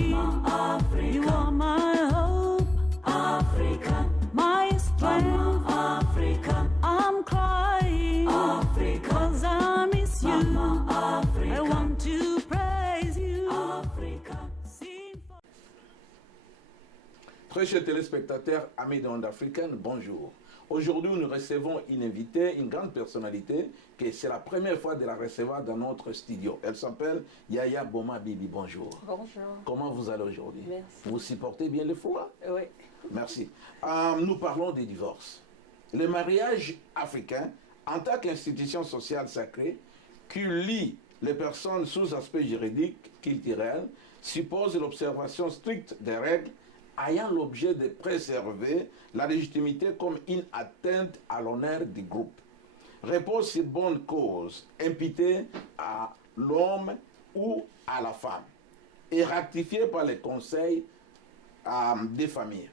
Mama Africa. You are my hope, Africa. My strength, Mama Africa. I'm crying, Africa, 'cause I miss you. Mama Africa. I want to praise you, Africa. Très chers téléspectateurs, amis de Onde Africaine, bonjour. Aujourd'hui, nous recevons une invitée, une grande personnalité, que c'est la première fois de la recevoir dans notre studio. Elle s'appelle Yaya Boma Bibi. Bonjour. Bonjour. Comment vous allez aujourd'hui? Merci. Vous supportez bien le froid? Oui. Merci. Nous parlons des divorces. Le mariage africain, en tant qu'institution sociale sacrée, qui lie les personnes sous aspect juridique, culturel, suppose l'observation stricte des règles ayant l'objet de préserver la légitimité comme une atteinte à l'honneur du groupe. Repose sur bonne cause, imputée à l'homme ou à la femme, et ratifiée par les conseils des familles.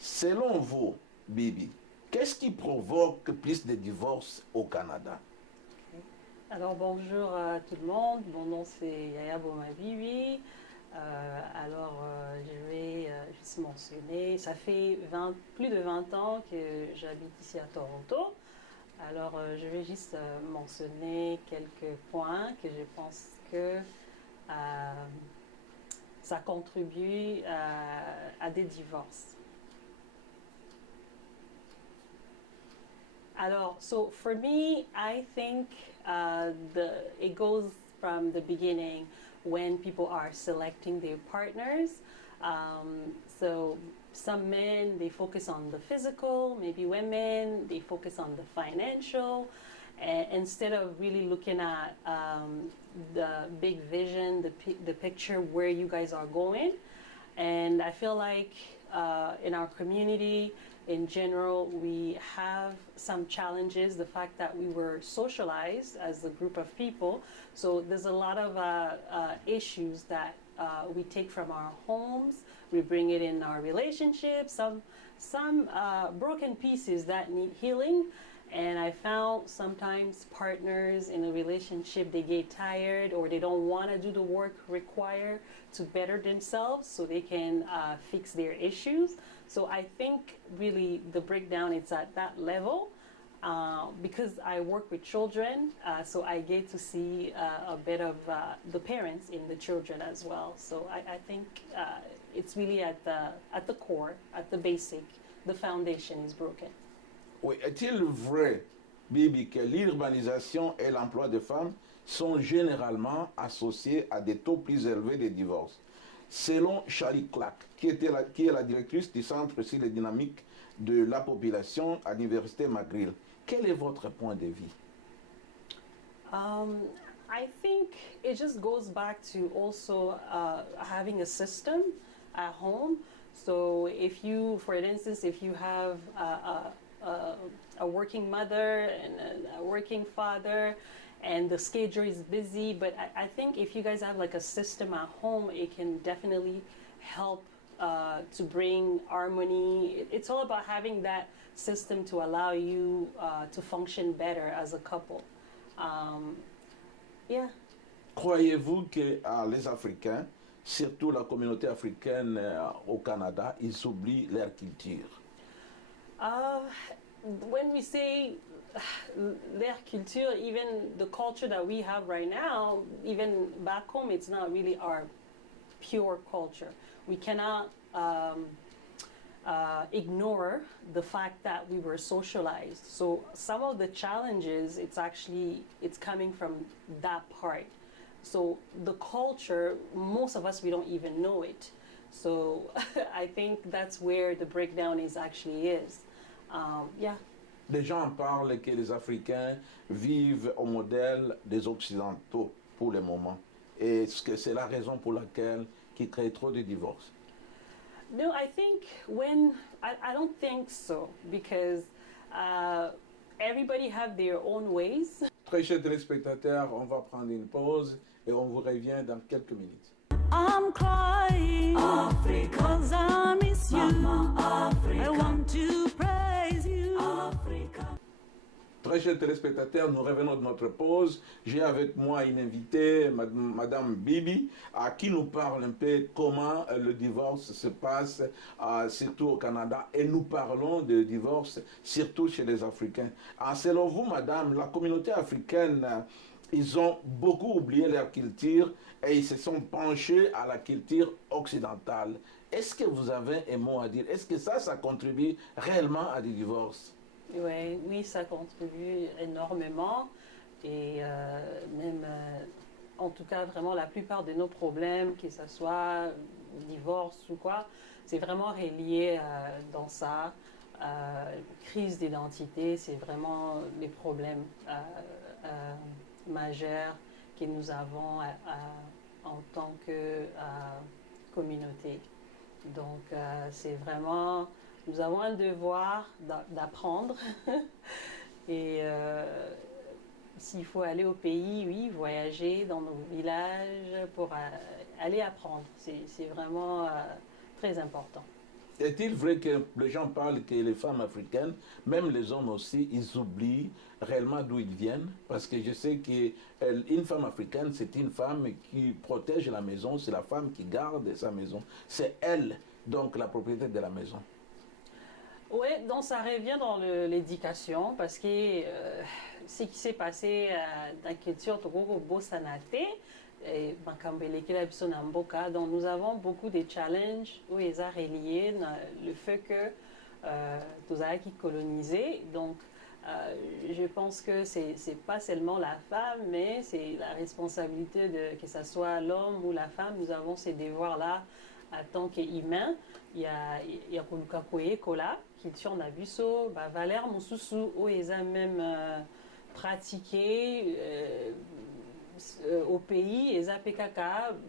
Selon vous, Bibi, qu'est-ce qui provoque plus de divorces au Canada? Alors bonjour à tout le monde, mon nom c'est Yaya Boma Bibi. Je vais juste mentionner, ça fait plus de 20 ans que j'habite ici à Toronto. Alors, je vais juste mentionner quelques points que je pense que ça contribue à des divorces. Alors, so for me, I think it goes from the beginning when people are selecting their partners. So some men, they focus on the physical, maybe women, they focus on the financial, instead of really looking at the big vision, the picture where you guys are going. And I feel like in our community, in general, we have some challenges, the fact that we were socialized as a group of people. So there's a lot of issues that we take from our homes, we bring it in our relationships, some broken pieces that need healing. And I found sometimes partners in a relationship, they get tired or they don't want to do the work required to better themselves so they can fix their issues. So I think really the breakdown is at that level because I work with children, so I get to see a bit of the parents in the children as well. So I think it's really at the core, at the basic, the foundation is broken. Oui, est-il vrai, Bibi, que l'urbanisation et l'emploi des femmes sont généralement associés à des taux plus élevés de divorce? Selon Charlie Clark, qui est la directrice du Centre sur les dynamiques de la population à l'Université McGill, quel est votre point de vue? I think it just goes back to also having a system at home. So if you, for instance, if you have a working mother and a working father, and the schedule is busy, but I think if you guys have like a system at home, it can definitely help to bring harmony. It's all about having that system to allow you to function better as a couple. Yeah. Croyez-vous que les Africains, surtout la communauté africaine au Canada, ils oublient leur culture? When we say their culture, even the culture that we have right now, even back home, it's not really our pure culture. We cannot ignore the fact that we were socialized. So some of the challenges, it's coming from that part. So the culture, most of us, we don't even know it. So I think that's where the breakdown actually is. Yeah. Des gens parlent que les Africains vivent au modèle des Occidentaux pour le moment. Est-ce que c'est la raison pour laquelle ils créent trop de divorces? No, I think I don't think so, because everybody have their own ways. Très chers téléspectateurs, on va prendre une pause et on vous revient dans quelques minutes. I'm crying, Africa, 'cause I miss you. Mama Africa. I want to praise you, Africa. Très chers téléspectateurs, nous revenons de notre pause. J'ai avec moi une invitée, Madame Bibi, qui nous parle un peu comment le divorce se passe, surtout au Canada. Et nous parlons de divorce, surtout chez les Africains. Selon vous, Madame, la communauté africaine, ils ont beaucoup oublié leur culture et ils se sont penchés à la culture occidentale. Est-ce que vous avez un mot à dire? Est-ce que ça contribue réellement à des divorces? Ouais, oui, ça contribue énormément et même, en tout cas, vraiment la plupart de nos problèmes, que ce soit divorce ou quoi, c'est vraiment relié dans ça. Crise d'identité, c'est vraiment les problèmes majeurs que nous avons en tant que communauté. Donc, c'est vraiment... Nous avons un devoir d'apprendre et s'il faut aller au pays, oui, voyager dans nos villages pour aller apprendre. C'est vraiment très important. Est-il vrai que les gens parlent que les femmes africaines, même les hommes aussi, ils oublient réellement d'où ils viennent? Parce que je sais qu'une femme africaine, c'est une femme qui protège la maison, c'est la femme qui garde sa maison. C'est elle, donc, la propriétaire de la maison. Oui, donc ça revient dans l'éducation parce que ce qui s'est passé dans la culture Togo Bosanate, donc nous avons beaucoup de challenges où ils sont reliés le fait que nous avons colonisé. Donc je pense que c'est pas seulement la femme, mais c'est la responsabilité de que ce soit l'homme ou la femme. Nous avons ces devoirs-là en tant qu'humains. Il y a Koluka Koye Kola, culture Nabiso, Valère Moussousou, où ils ont même pratiqué au pays, ils ont PKK,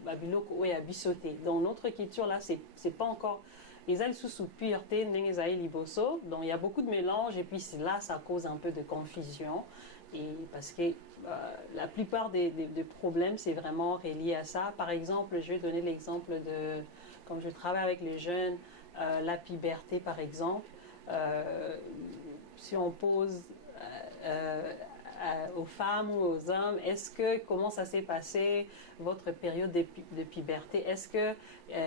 Babiloko, où ils ont bisoté. Dans notre culture, là, c'est pas encore. Ils ont sous pureté, Nengezaï Liboso. Donc il y a beaucoup de mélange, et puis là, ça cause un peu de confusion. Et parce que la plupart des problèmes, c'est vraiment relié à ça. Par exemple, je vais donner l'exemple de. Comme je travaille avec les jeunes, la puberté par exemple, si on pose aux femmes ou aux hommes, comment ça s'est passé votre période de puberté? Est-ce que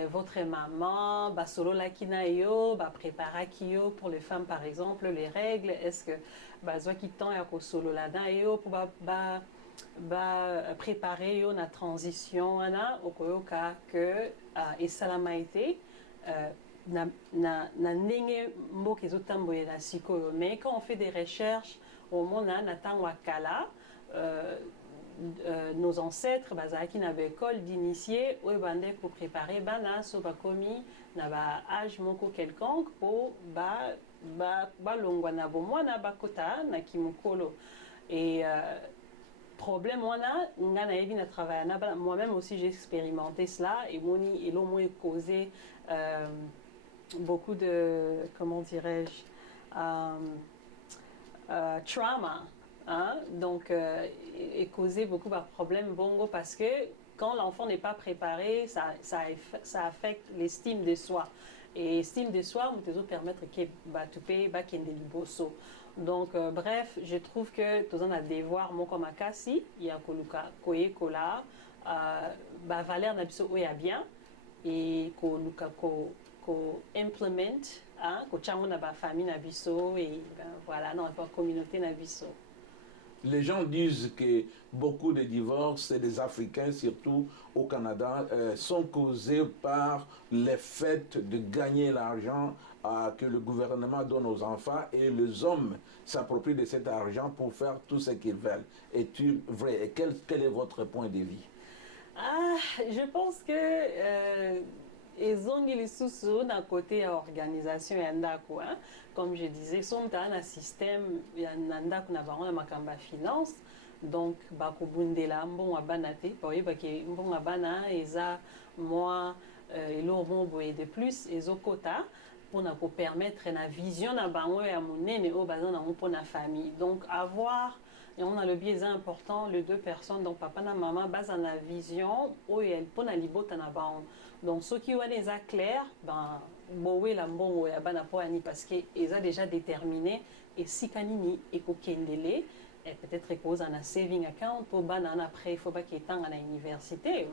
votre maman, solo la kinayo, prépara kiyo pour les femmes par exemple, les règles? Est-ce que zwa qui temps ya ko solo la yo pour préparer la transition au koyoka que et salamaité na ndenge mboka ezotambolela sikoyo. Mais quand on fait des recherches au monde na tango kala nos ancêtres bazalaki na école d'initiés oyo bande pour préparer bana so bakomi na ba âge moko quelconque pour balongwa na bomwana bakota na kimokolo. Et problème moi-même aussi j'ai expérimenté cela et l'ont causé beaucoup de, comment dirais-je, trauma, hein? Donc et causé beaucoup de problèmes bongo parce que quand l'enfant n'est pas préparé, ça affecte l'estime de soi. Et estime de soi, nous te permettre que liboso. Donc, bref, je trouve que tu as des devoirs, mon comme Akasi, il y a Koluka, Koye, Kola, Valère Nabiso, Oya bien, et Koluka, ko implement, ko chango na ba famille Nabiso, et voilà, non, pas communauté Nabiso. Les gens disent que beaucoup de divorces des Africains, surtout au Canada, sont causés par le fait de gagner l'argent que le gouvernement donne aux enfants et les hommes s'approprient de cet argent pour faire tout ce qu'ils veulent. Est-il vrai? Et quel est votre point de vue? Je pense que ezongeli susu na côté organisation ya ndako, hein. Comme je disais, sommes dans un système ya ndako na bango na makamba finance, donc bakobundela mbongo bana te boyeba ke mbongo bana eza moi eloro boye de plus ezokota pour na ko permettre na vision na bango ya monene o bazana na pour na famille. Donc avoir et on a le biais important, les deux personnes, donc papa et maman, basent en la vision, où elle pour na libota na baon. Donc, ceux qui ont des clairs, ben, bowe la mbongo ya bana po ani parce que ils ont déjà déterminé et si kanini et kokendele et peut-être cause en a saving account pour bana après il faut pas qu'il tanga à l'université.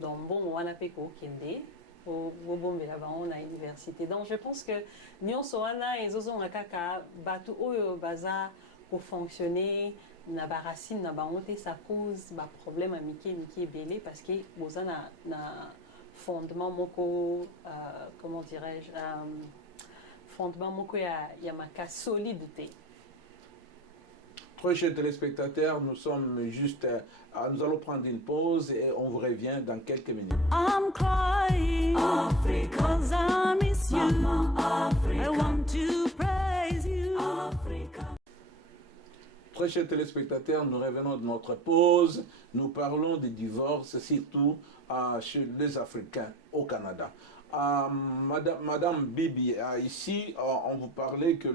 Donc bon on a pe kokende au bombe là bas on a université. Donc je pense que nyonso wana ezozo ngakaka batu oyo baza pour fonctionner na ba racine na ba honte ça cause ba problème à miki belé parce que bozana na fondement moko comment dirais-je fondement moko ya maka solidité. Très chers téléspectateurs, nous sommes juste nous allons prendre une pause et on vous revient dans quelques minutes. I'm crying Africa. 'cause I miss you. Mama I Africa. want to praise you. Africa. Très chers téléspectateurs, nous revenons de notre pause. Nous parlons des divorces, surtout chez les Africains au Canada. Madame Bibi, ici, on vous parlait que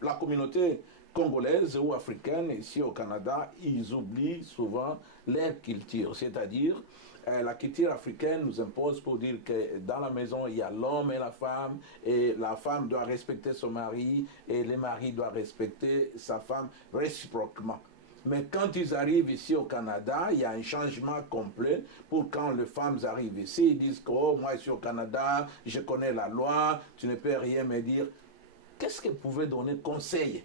la communauté congolaise ou africaine, ici au Canada, ils oublient souvent leur culture. C'est-à-dire, la culture africaine nous impose pour dire que dans la maison, il y a l'homme et la femme doit respecter son mari, et le mari doit respecter sa femme réciproquement. Mais quand ils arrivent ici au Canada, il y a un changement complet pour quand les femmes arrivent ici, ils disent que oh, moi ici au Canada, je connais la loi, tu ne peux rien me dire. Qu'est-ce que vous pouvez donner conseil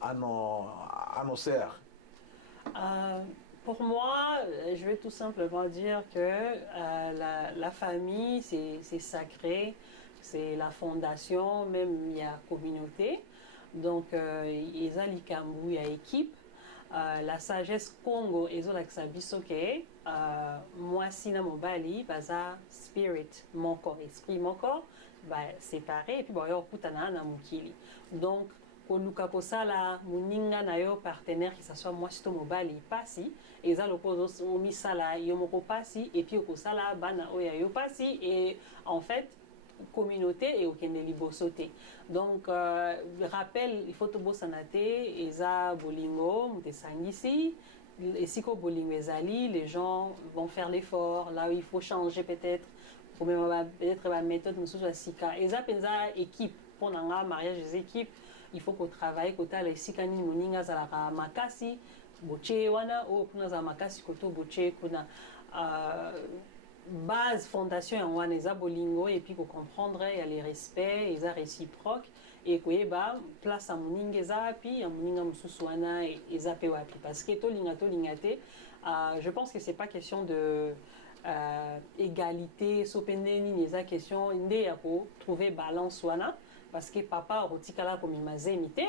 à nos sœurs? Pour moi, je vais tout simplement dire que la famille, c'est sacré, c'est la fondation, même il y a communauté. Donc, il y a l'ikambu, il y a équipe. La sagesse Congo, ils ont l'accès bisoke. Moi, si na mobali, baza spirit, mon corps, esprit, mon corps, bah, séparé. Et puis, bon, yo kutana na mukili. Donc, koluka kosala muninga na yo partenaire qui soit moi sito mobali pasi eza lokozo omisala yo moko pasi et puis okosala bana oya yo pasi et en fait communauté et okende libosote. Donc rappel il faut to bosana te eza bolingo mutesangisi et siko bolingo ezali les gens vont faire l'effort là où il faut changer peut-être peut-être la méthode mususu sika eza penza équipe pour nanga mariage des équipes. Il faut qu'on travaille kota la sikani muninga za la makasi boche wana o kuna za makasi koto boche kuna base fondation en wana za bolingo et puis qu'on comprendre il y a les respects et ça réciproque et que ba place à muninga za puis à muninga mususu wana et za pe wapi parce que to linga te je pense que c'est pas question de égalité sopendeni ni za question inde ya ko trouver balance wana. Parce que papa rotikala comme il m'a zémité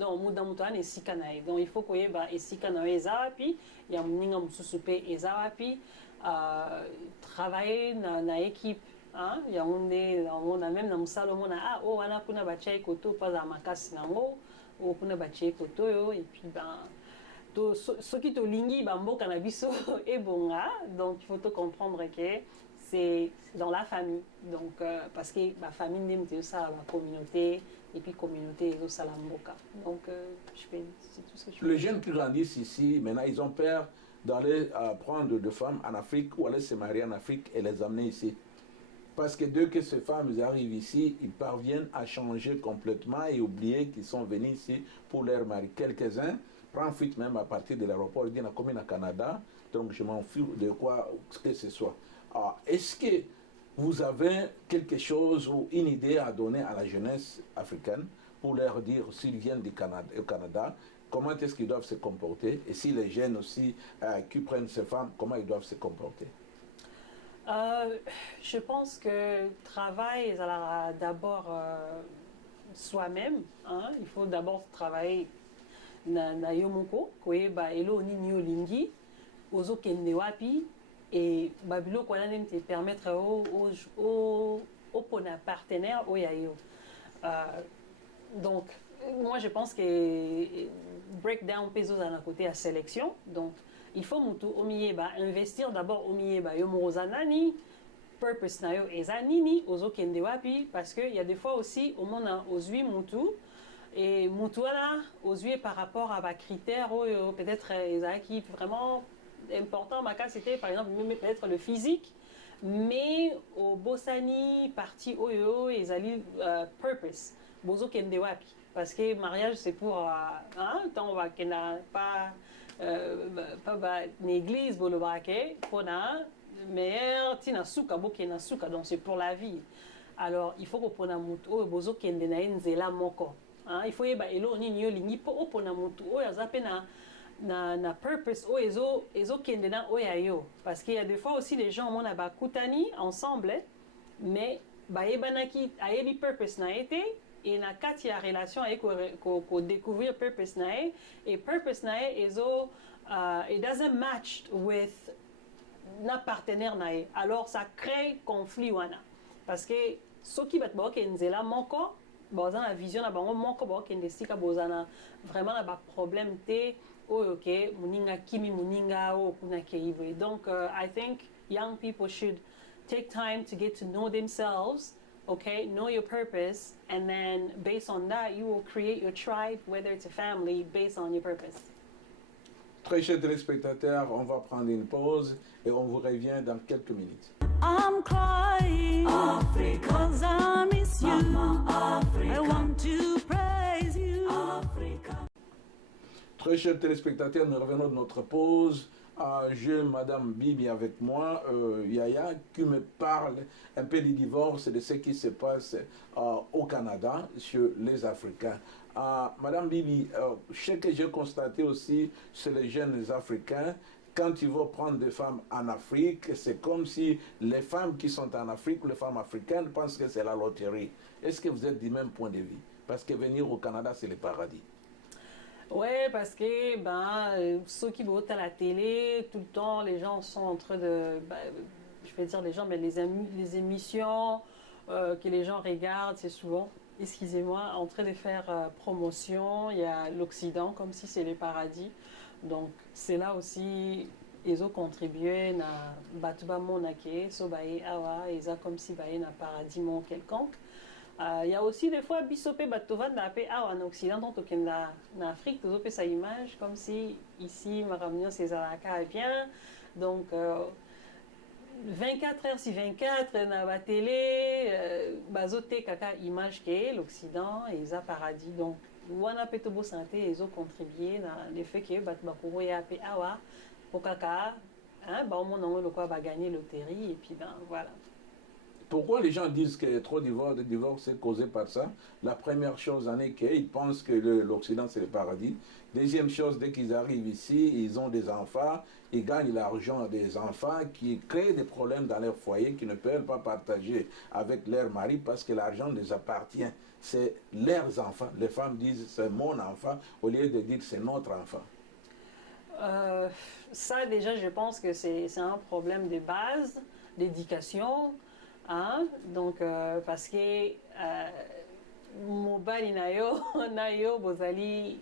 donc muda mutuane esika na donc il faut koyeba esika na eza puis ya muninga mususu pe eza wapi travailler na équipe ya onde on a même na musalo mona oh wana kuna bachai koto pas za makasi nango o kuna bachai koto yo et puis ben to ce qui to lingi ba mboka na biso et bonga donc il faut te comprendre que c'est dans la famille. Donc, parce que ma famille, c'est ça, la communauté, et puis communauté, c'est ça, la mboka. Donc, c'est tout ce que je Les jeunes qui grandissent ici, maintenant, ils ont peur d'aller prendre des femmes en Afrique ou aller se marier en Afrique et les amener ici. Parce que dès que ces femmes arrivent ici, ils parviennent à changer complètement et oublier qu'ils sont venus ici pour leur mari. Quelques-uns prennent fuite même à partir de l'aéroport, ils disent « comme au Canada, donc je m'en fous de quoi que ce soit ». Est-ce que vous avez quelque chose ou une idée à donner à la jeunesse africaine pour leur dire s'ils viennent du Canada, au Canada, comment est-ce qu'ils doivent se comporter et si les jeunes aussi qui prennent ces femmes, comment ils doivent se comporter? Je pense que travail, d'abord soi-même. Il faut d'abord travailler na yomoko, koyeba elo ni nyolingi, ozo kende wapi. Et Babilo Kwanane te permettre aux partenaires au yayo. Donc, moi je pense que breakdown pesos à côté à sélection. Donc, il faut investir d'abord au mieba yo morozanani, purpose na yo ezanini, ozo kende wapi, parce qu'il y a des fois aussi au monde aux 8 mutu. Et mutuana aux 8 par rapport à ma critères, peut-être qui vraiment important, ma cas c'était par exemple peut-être le physique, mais au bosani parti oyo ezali purpose bozo kende wapi parce que mariage c'est pour hein tant va kena pas l'église bolo braquet pona meilleur tina suka bokena suka donc c'est pour la vie. Alors il faut que pona mutu oyo bozo kende na nzela moko hein il faut yeba elo nini yo lingi po opona mutu oyo azape na purpose o ezo kende na oya yo parce qu'il y a des fois aussi les gens mona ba kutani ensemble mais ba yebanaki ayebi purpose na été et na kati ya relation ay ko découvrir purpose na et purpose na ezo it doesn't match with na partenaire na alors ça crée conflit wana parce que soki bat ba kenzela moko bozana la vision na bango moko ba kende sika bozana vraiment na ba problème te ok muninga kimi muninga o kuna keive donc I think young people should take time to get to know themselves, okay, know your purpose, and then based on that you will create your tribe, whether it's a family, based on your purpose. Très chers téléspectateurs, on va prendre une pause et on vous revient dans quelques minutes. I'm crying Africa, 'cause I miss you. Mama, Africa. I want to praise you. Africa. Très chers téléspectateurs, nous revenons de notre pause. J'ai Madame Bibi avec moi, Yaya, qui me parle un peu du divorce et de ce qui se passe au Canada sur les Africains. Madame Bibi, ce que j'ai constaté aussi chez les jeunes Africains, quand ils vont prendre des femmes en Afrique, c'est comme si les femmes qui sont en Afrique, les femmes africaines, pensent que c'est la loterie. Est-ce que vous êtes du même point de vue? Parce que venir au Canada, c'est le paradis. Ouais, parce que ceux qui votent à la télé, tout le temps, les gens sont en train de, je vais dire les gens, mais les émissions que les gens regardent, c'est souvent, excusez-moi, en train de faire promotion. Il y a l'Occident, comme si c'est le paradis. Donc c'est là aussi ils ont contribué à batuba monake, so awa, ils ont comme si un paradis mon quelconque. Il y a aussi des fois bisopé batova en Occident donc en Afrique tout sa image comme si ici ma réunion c'est alaka bien donc 24 heures sur 24 na la télé bazoté kaka image que l'Occident et ça paradis donc wana peto bo santé ils ont contribué dans le fait que batbako ya pe awa pour kaka hein ba mon on le quoi va gagner loterie et puis voilà. Pourquoi les gens disent qu'il y a trop de divorce est causé par ça? La première chose en est qu'ils pensent que l'Occident c'est le paradis. Deuxième chose, dès qu'ils arrivent ici, ils ont des enfants, ils gagnent l'argent des enfants qui créent des problèmes dans leur foyer qu'ils ne peuvent pas partager avec leur mari parce que l'argent les appartient. C'est leurs enfants. Les femmes disent c'est mon enfant au lieu de dire c'est notre enfant. Ça déjà je pense que c'est un problème de base, d'éducation. Hein? Donc parce que mobali nayo bozali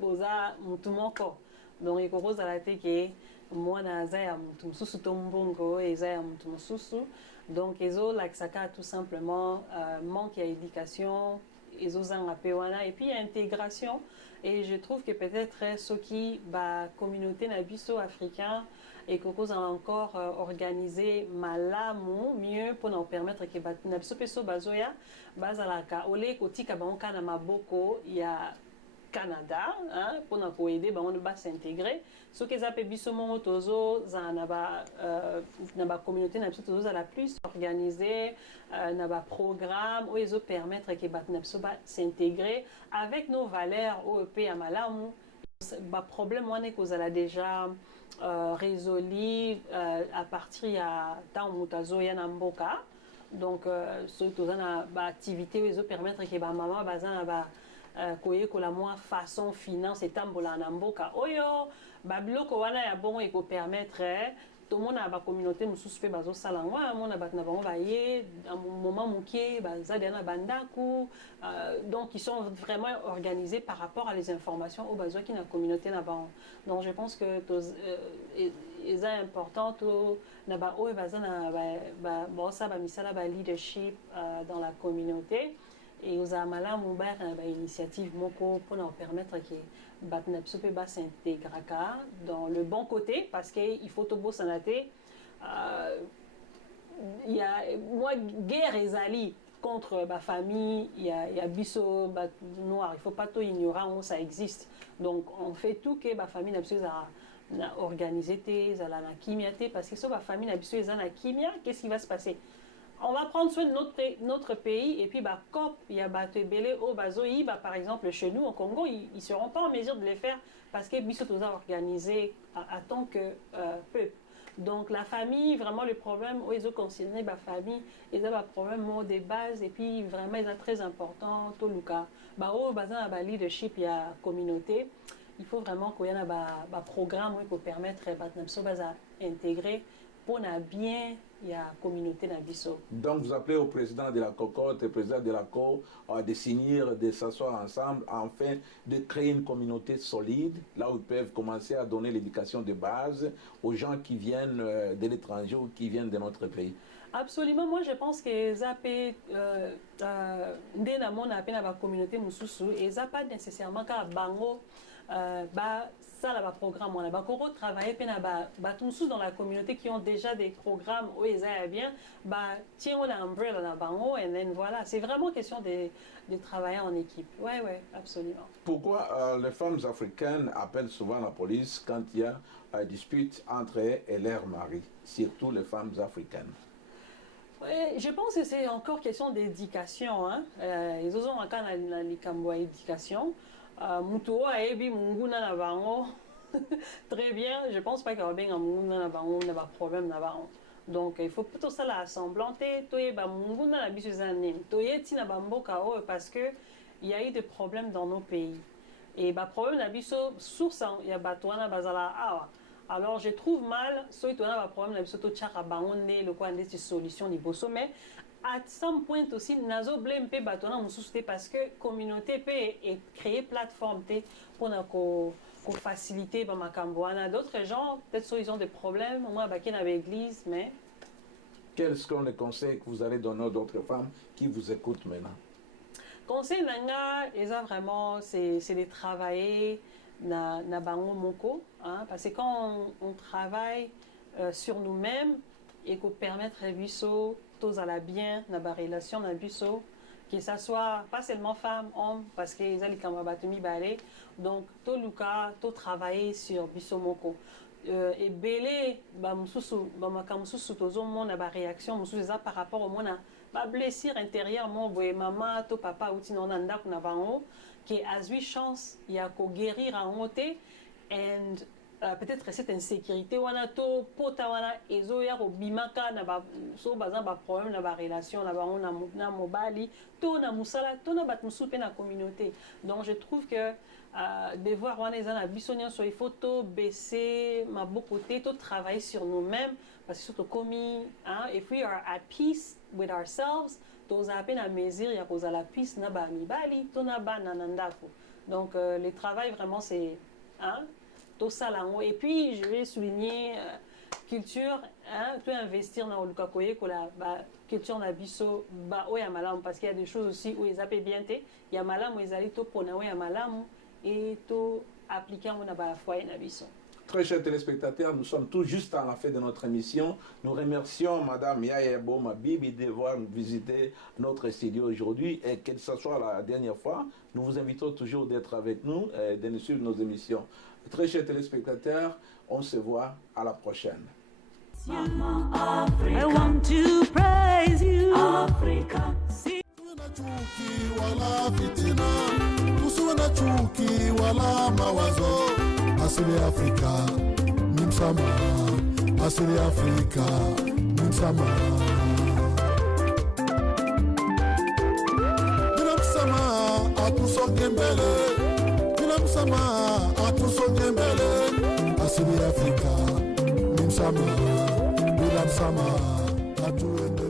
boza mutu moko donc ekoko zala te ke mwana aza ya mutu mosusu to mbongo eza ya mutu mosusu donc ezolakisaka tout simplement manque ya éducation ezozanga pe wana et puis il y a intégration et je trouve que peut-être soki ba communauté na biso africain et qu'on a encore organisé malamu mieux pour nous permettre que na biso peso bazoya bazalaka ole kotika banka na maboko ya Canada hein pour nous aider bango ba s'intégrer ce que ça peut biso mon tozo za na ba communauté na biso tozo la plus organisé na ba programme où ils permettre que na biso ba s'intégrer avec nos valeurs au pays à malamu ba problème on est qu'on a déjà résolu à partir à temps mutazoya na mboka donc surtout na ba activité ils permettre que ba maman bazana ba koye ko la moins façon finance et tambola na mboka oyo ba biloko wana ya bon et ko permettre tout le monde a ba communauté mususu pe bazo salangwa mona bat na bango ba ye à moment moké baza na bandaku donc ils sont vraiment organisés par rapport à les informations au besoin qui na communauté na ban donc je pense que c'est important to na ba o baza na ba bossa ba misala ba leadership dans la communauté et aux amala moubar ba initiative moko pour nous permettre que batnapsope ba s'intégraka dans le bon côté parce que il faut to bo sanaté il y a moi guerre ezali contre ma famille, il y a biso noir, il faut pas tout ignorer, ça existe. Donc on fait tout que ma famille n'a pas organisé la kimia parce que si ma famille n'a pas la kimia, qu'est-ce qui va se passer? On va prendre soin de notre pays et puis COP, il y a Batebele au Bazoï, par exemple chez nous au Congo, ils ne seront pas en mesure de les faire parce que biso tout a organisé à tant que peuple. Donc la famille, vraiment le problème, où ils ont considéré la famille, ils ont un problème de base et puis vraiment ils sont très important, tout le cas. Au leadership, il y a communauté, il faut vraiment qu'il y ait un programme pour permettre d'intégrer pour bien il y a communauté dans Bisso. Donc vous appelez au président de la cocotte, au président de la co, de s'unir, de s'asseoir ensemble, afin de créer une communauté solide, là où ils peuvent commencer à donner l'éducation de base aux gens qui viennent de l'étranger ou qui viennent de notre pays. Absolument, moi je pense que Zapé, dès la communauté Moussousou, et pas nécessairement qu'à Bango, ça là programme on a beaucoup travaillé dans la communauté qui ont déjà des programmes où ils aient bien tiens on a un umbrella là bango et then voilà c'est vraiment question de travailler en équipe. Ouais absolument. Pourquoi les femmes africaines appellent souvent la police quand il y a une dispute entre elles et leur mari, surtout les femmes africaines? Je pense que c'est encore question d'éducation. Ils ont encore l'éducation. Mutuo aebi munguna na bango très bien, je pense pas qu'il y a bien munguna na bango n'a pas problème na bango. Donc il faut plutôt ça la semblanter toye ba munguna na biso zanim toye tina bamboka parce que il y a eu des problèmes dans nos pays et ba problème na biso source il y a batwana bazala awa. Alors je trouve mal soit on a un problème na biso to chaka bango ne le quoi des solutions ni bosso mais à some point aussi, nazo blame pe batona mususte parce que communauté peut créer plateforme pour faciliter ba makamboana. D'autres gens peut-être ils ont des problèmes, moi bakin avec l'église mais quels sont les conseils que vous allez donner aux autres femmes qui vous écoutent maintenant? Conseil nanga eza vraiment c'est de travailler na bango moko parce que quand on travaille sur nous-mêmes et qu'on permettre biso tous à la bien dans la relation dans biso que ça soit pas seulement femmes hommes parce que ils allaient quand batumi balé donc tout le cas tout travailler sur biso moko et belé ba mususu ba makamususu tozo mona ba réaction mususu ça par rapport au mona ba blessure intérieurement boye maman to papa outi non ndako na bango que as eu chance il y a ko guérir en moté and peut-être cette insécurité wana to pota wana ezo ya ko bimaka na ba so bazan ba problème na ba relation na ba na mobali to na musala to na bat musu pe na communauté. Donc je trouve que devoir wana ezana bisonien so il faut to baisser ma beau côté to travailler sur nous-mêmes parce que surtout commis if we are at peace with ourselves to za pe na mesure ya ko za la peace na ba mibali to na ba na ndako. Donc le travail vraiment c'est et puis je vais souligner culture tu investir dans le kakoye que la culture na biso oya malamu parce qu'il y a des choses aussi où ils appellent bien il y a malamu ils allaient to pona oya malamu et to appliquer on a ba foyer na biso. Très chers téléspectateurs, nous sommes tout juste à la fin de notre émission. Nous remercions Madame Yaya Boma Bibi d'avoir visité notre studio aujourd'hui et que ce soit la dernière fois, nous vous invitons toujours d'être avec nous et de nous suivre nos émissions. Très chers téléspectateurs, on se voit à la prochaine. I want to praise you, Africa. Chuki wala fitina, tusiwe na chuki wala mawazo. Asili Afrika, nimsama. Asili Afrika, nimsama. Bila msama, atusonge mbele. Bila msama, atusonge mbele. Asili Afrika, nimsama. Bila msama, atuende.